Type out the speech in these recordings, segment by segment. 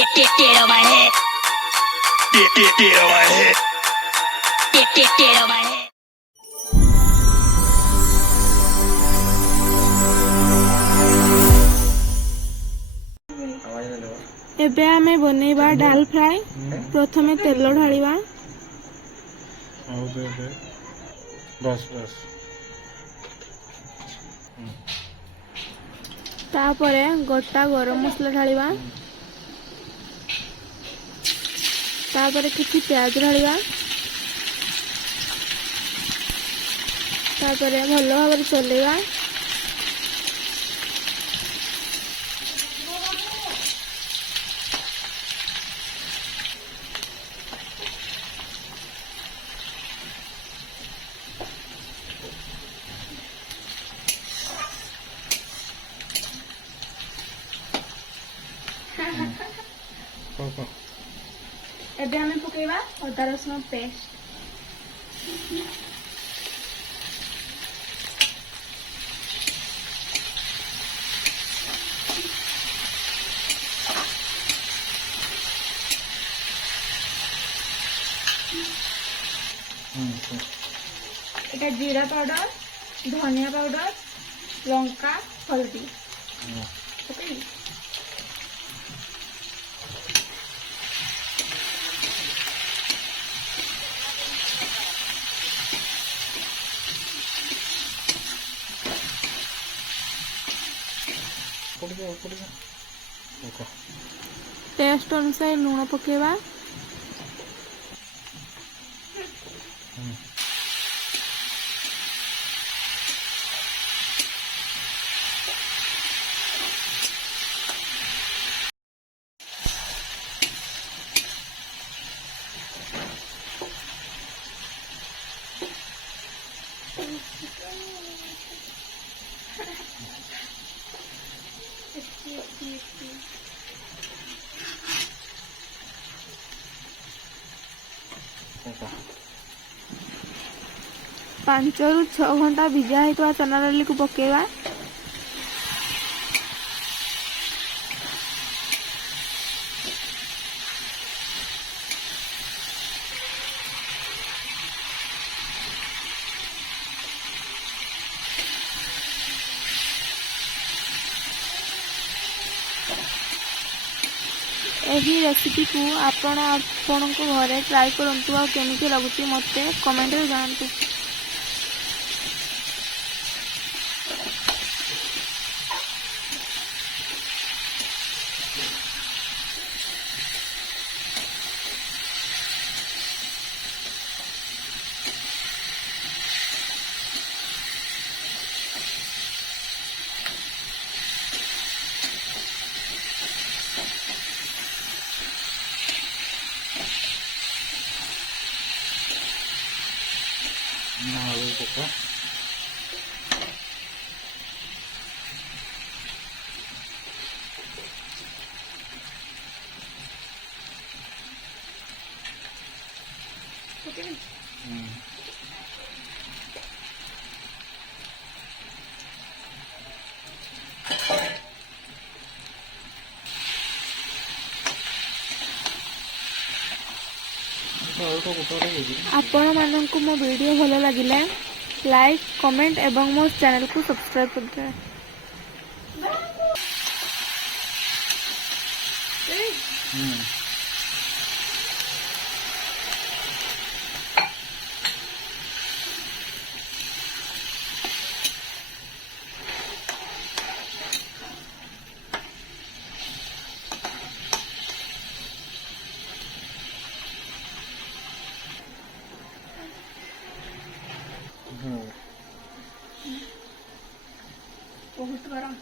Get on my head. Get on my head. Get on my head. एबे आमे बनेबा डाल फ्राई। प्रथमे तेल ढालिबा। बस बस तापरे गोटा गरम मसला ढालिबा। तापरे किछि प्याज ढालिबा। तापरे भलो भाबरे चलेबा। एबे हमें पकेबा अदा रसुन पेस्ट। এটা जीरा पाउडर, धनिया पाउडर, लंका, हल्दी। ओके टेस्ट अनुसार लुण पकेबा। पांच रु 6 घंटा भिजा होता चना डाली को पकेबा। एही रेसिपी को आपण घरे ट्राई करंतु आ केमिति लागुची मते कमेंट रे जानतु। आपण मानक मो वीडियो भल लगे लाइक कमेंट एवं मो चैनल को सब्सक्राइब करते। बहुत गरम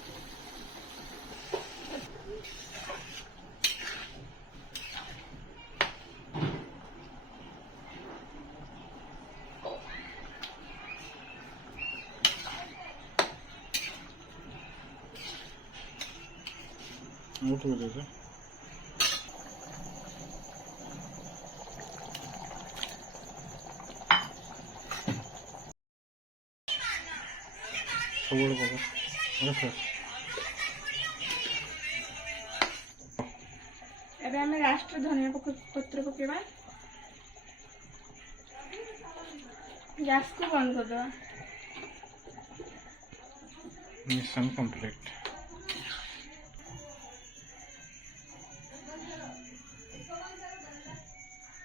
ଏବେ ଆମେ ଲାଷ୍ଟରେ ଧନିଆ ପତ୍ର ପକେଇବା। ଗ୍ୟାସକୁ ବନ୍ଦ କରିଦେବା। Mission complete.